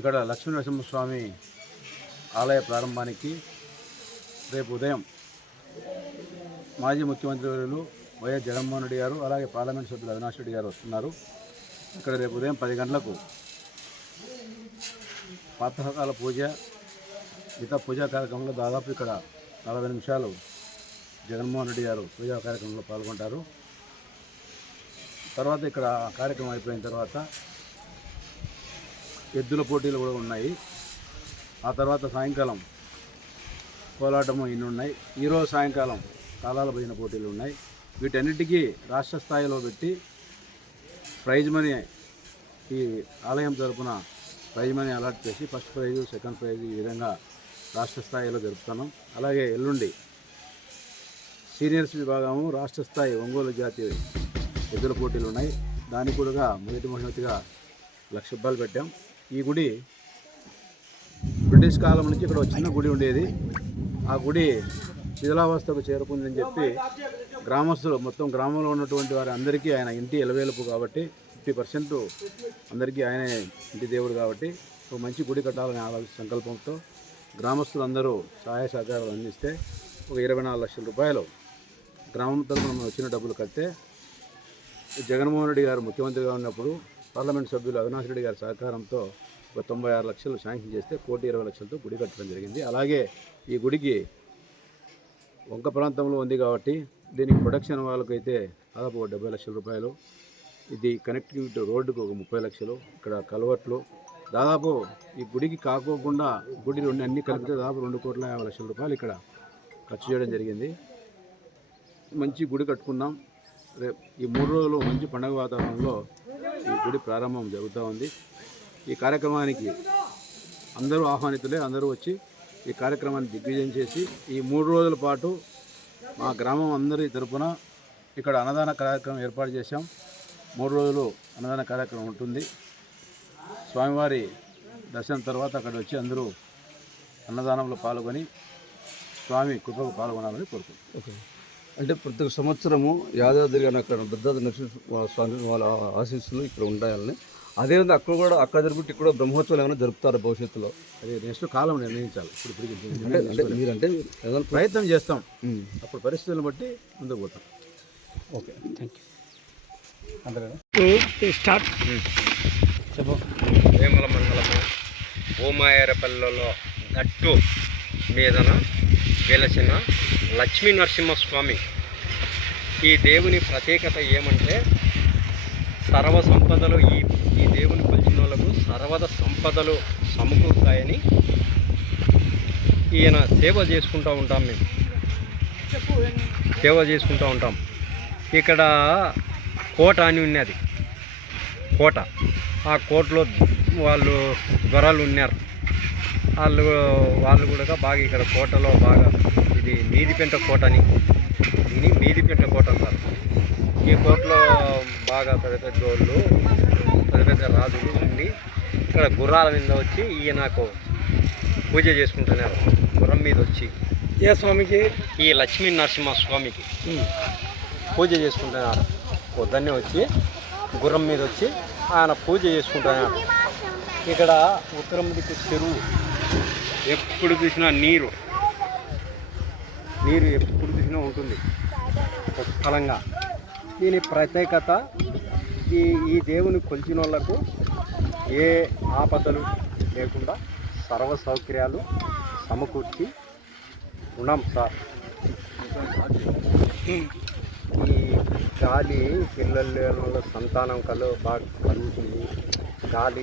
ఇక్కడ లక్ష్మీనరసింహస్వామి ఆలయ ప్రారంభానికి రేపు ఉదయం మాజీ ముఖ్యమంత్రి వర్యులు వైఎస్ జగన్మోహన్ రెడ్డి గారు అలాగే పార్లమెంట్ సభ్యులు అవినాష్ రెడ్డి గారు వస్తున్నారు. ఇక్కడ రేపు ఉదయం 10 గంటలకు ప్రాతకాల పూజ, మిగతా పూజా కార్యక్రమంలో దాదాపు ఇక్కడ 40 నిమిషాలు జగన్మోహన్ రెడ్డి గారు పూజా కార్యక్రమంలో పాల్గొంటారు. తర్వాత ఇక్కడ కార్యక్రమం అయిపోయిన తర్వాత ఎద్దుల పోటీలు కూడా ఉన్నాయి. ఆ తర్వాత సాయంకాలం కోలాటము ఇన్ని ఉన్నాయి. ఈరోజు సాయంకాలం తాళాల భజన పోటీలు ఉన్నాయి. వీటన్నిటికీ రాష్ట్ర స్థాయిలో పెట్టి ప్రైజ్ మనీ ఈ ఆలయం తరపున ప్రైజ్ మనీ అలాట్ చేసి ఫస్ట్ ప్రైజు, సెకండ్ ప్రైజు ఈ విధంగా రాష్ట్ర స్థాయిలో జరుపుతున్నాం. అలాగే ఎల్లుండి సీనియర్స్ విభాగము రాష్ట్ర స్థాయి ఒంగోలు జాతి ఎద్దుల పోటీలు ఉన్నాయి. దానికి కూడా మొదటిగా ₹1,00,000 పెట్టాం. ఈ గుడి బ్రిటిష్ కాలం నుంచి ఇక్కడ చిన్న గుడి ఉండేది. ఆ గుడి శిథిలావస్థకు చేరుకుందని చెప్పి గ్రామస్తులు మొత్తం గ్రామంలో ఉన్నటువంటి వారి అందరికీ ఆయన ఇంటి ఎలవేలుపు కాబట్టి 50% అందరికీ ఆయనే ఇంటి దేవుడు కాబట్టి ఒక మంచి గుడి కట్టాలనే సంకల్పంతో గ్రామస్తులందరూ సహాయ సహకారాలు అందిస్తే ఒక ₹24 లక్షల గ్రామం తరఫున వచ్చిన డబ్బులు కడితే జగన్మోహన్ రెడ్డి గారు ముఖ్యమంత్రిగా ఉన్నప్పుడు పార్లమెంట్ సభ్యులు అవినాష్ రెడ్డి గారి సహకారంతో ఒక 96 లక్షలు శాంక్షన్ చేస్తే 1,20,00,000తో గుడి కట్టడం జరిగింది. అలాగే ఈ గుడికి వంక ప్రాంతంలో ఉంది కాబట్టి దీనికి ప్రొడక్షన్ వాళ్ళకైతే దాదాపు ₹70 లక్షలు, ఇది కనెక్టివిటీ రోడ్డుకు ఒక 30 లక్షలు, ఇక్కడ కలవట్లు దాదాపు ఈ గుడికి కాకోకుండా గుడి అన్ని కలిపితే దాదాపు ₹2,50,00,000 ఇక్కడ ఖర్చు చేయడం జరిగింది. మంచి గుడి కట్టుకున్నాం. రేపు ఈ 3 రోజులు మంచి పండుగ వాతావరణంలో ఈ గుడి ప్రారంభం జరుగుతూ ఉంది. ఈ కార్యక్రమానికి అందరూ ఆహ్వానితులే, అందరూ వచ్చి ఈ కార్యక్రమాన్ని దిగ్విజయం చేసి ఈ 3 రోజుల పాటు మా గ్రామం అందరి తరపున ఇక్కడ అన్నదాన కార్యక్రమం ఏర్పాటు చేశాం. 3 రోజులు అన్నదాన కార్యక్రమం ఉంటుంది. స్వామివారి దర్శనం తర్వాత అక్కడ వచ్చి అందరూ అన్నదానంలో పాల్గొని స్వామి కృపకు పాల్గొనాలని కోరుకుంటున్నాం. ఓకే, అంటే ప్రతి సంవత్సరము యాదాద్రి గారి అక్కడ భద్రాద్రి నరసింహ స్వామి వాళ్ళ ఆశీస్సులు ఇక్కడ ఉండాలని, అదేవిధంగా అక్కడ కూడా అక్కడ జరుగుతుంది, ఇక్కడ బ్రహ్మోత్సవాలు ఏమైనా జరుపుతారు భవిష్యత్తులో? అది నెక్స్ట్ కాలం నిర్ణయించాలి. అంటే మీరంటే ఏదైనా ప్రయత్నం చేస్తాం, అప్పుడు పరిస్థితులను బట్టి ముందుకు పోతాం. Okay, thank you. స్టార్ట్ చెప్పు. వేముల మండలము ఓమాయరపల్లిలో గట్టు మీదన వెలసిన లక్ష్మీ నరసింహస్వామి. ఈ దేవుని ప్రత్యేకత ఏమంటే సర్వ సంపదలు ఈ దేవుని కొలిచిన వాళ్ళకు సర్వద సంపదలు సమకూరుతాయని ఈయన సేవ చేసుకుంటూ ఉంటాం. మేము సేవ చేసుకుంటూ ఉంటాం. ఇక్కడ కోట అని ఉన్నది, కోట. ఆ కోటలో వాళ్ళు దొరలు ఉన్నారు. వాళ్ళు కూడా బాగా ఇక్కడ కోటలో బాగా ఇది మీదిపెంట కోట అని, దీన్ని మీదిపెంట కోట అంటారు. ఈ కోటలో బాగా పెద్ద పెద్ద వాళ్ళు, పెద్ద పెద్ద రాజులు ఉండి ఇక్కడ గుర్రాల మీద వచ్చి ఈయనకు పూజ చేసుకుంటున్నారు. గుర్రం మీద వచ్చి ఏ స్వామికి? ఈ లక్ష్మీ నరసింహ స్వామికి పూజ చేసుకుంటున్నారు. పొద్దున్నే వచ్చి గుర్రం మీద వచ్చి ఆయన పూజ చేసుకుంటున్నారు. ఇక్కడ ఉత్తరం దిక్కు చెరువు, ఎప్పుడు చూసినా నీరు ఎప్పుడు చూసినా ఉంటుంది పుష్కలంగా. దీని ప్రత్యేకత ఈ దేవుని కొలిచిన వాళ్ళకు ఏ ఆపదలు లేకుండా సర్వ సౌకర్యాలు సమకూర్చి ఉన్నాం సార్. ఈ గాలి పిల్లల సంతానం బాగా కలుగుతుంది. గాలి